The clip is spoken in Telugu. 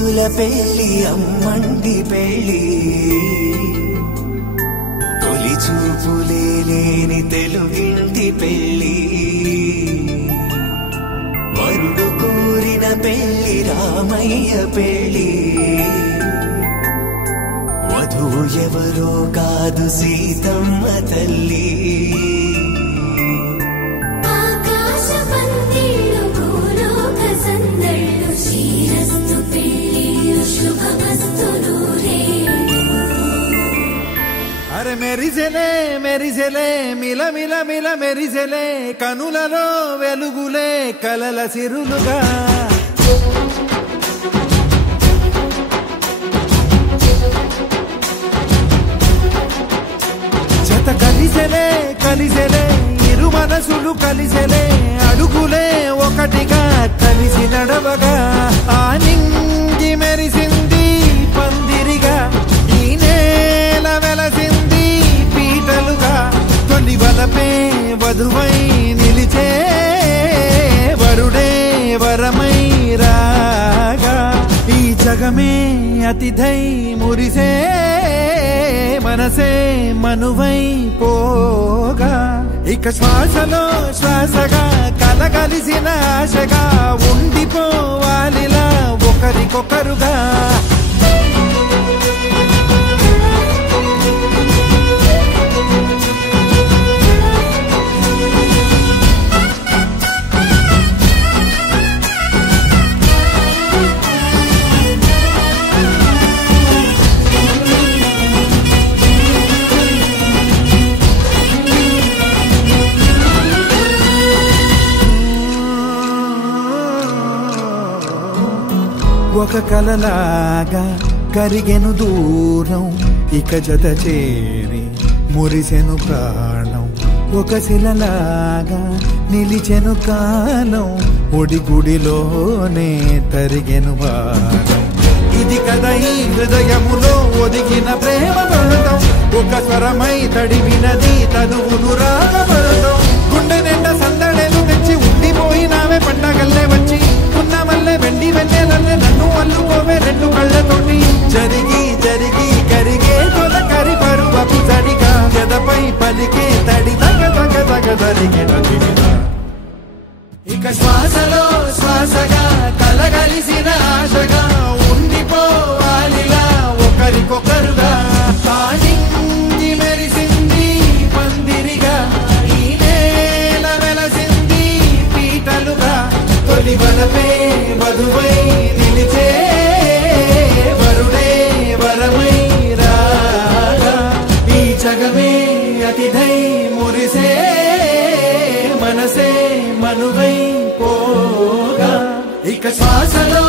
రోజుల పెళ్లి అమ్మంటి పెళ్లి తొలి చూపులే లేని తెలుగింటి పెళ్లి వరుడు కోరిన పెళ్లి రామయ్య పెళ్లి వధువు ఎవరో కాదు సీతమ్మ తల్లి అరే మెరిసెలే మెరిసెలే మిల మిల మిల మెరిసెలే కనులలో వెలుగులే కలల సిరులుగా జత కలిసెలే కలిసెలే ఇరు మనసులు కలిసెలే అడుగులే ఒకటిగా కలిసి నడవగా ఆ నింగి మెరిసింది పందిరిగా ఈ నేల వెలసింది పీటలుగా తొలి వలపే వధువై నిలిచే వరుడే వరమై రాగా ఈ జగమే అతిథై మురిసే మనసే మనువై పోగా ఇక శ్వాసలో శ్వాసగా కలగలిసిన ఆశగా ఉండిపోవాలిలా ఒకరికొకరుగా ఒక కలలాగా కరిగెను దూరం ఇక జత చేరి మురిసెను ప్రాణం ఒక శిలలాగా నిలిచెను కాలం ఒడిగుడిలోనే తరిగెను వారం ఇది కదా ఈ హృదయములో ఒదిగిన ప్రేమ బంధం ఒక స్వరమై తడివినది తనువును రాగబడతాం గుండె నిండా సందడేలు తెచ్చి ఉండిపోయినావే పండగల్లే వచ్చి ఉన్న మల్లె వెండి వెన్నెలల్లే నన్ను అల్లుకోవే రెండు కళ్ళతోటి జరిగి జరిగి కరిగే తొలకరి పరువపు తడిగా గదపై పలికే తడి తగ తగ తగ జరిగిన ఇక శ్వాసలో శ్వాసగా కలగలిసిన ఆశగా ఉండిపోవాలిలా ఒకరికొకరుగా నింగి మెరిసింది పందిరిగా ఈ నేల వెలసింది పీటలుగా తొలి వలపే వధువై నిలిచే వరుడే వరమై రాగా ఈ జగమే అతిథై మురిసే మనసే మనువై పోగా ఇక శ్వాసలో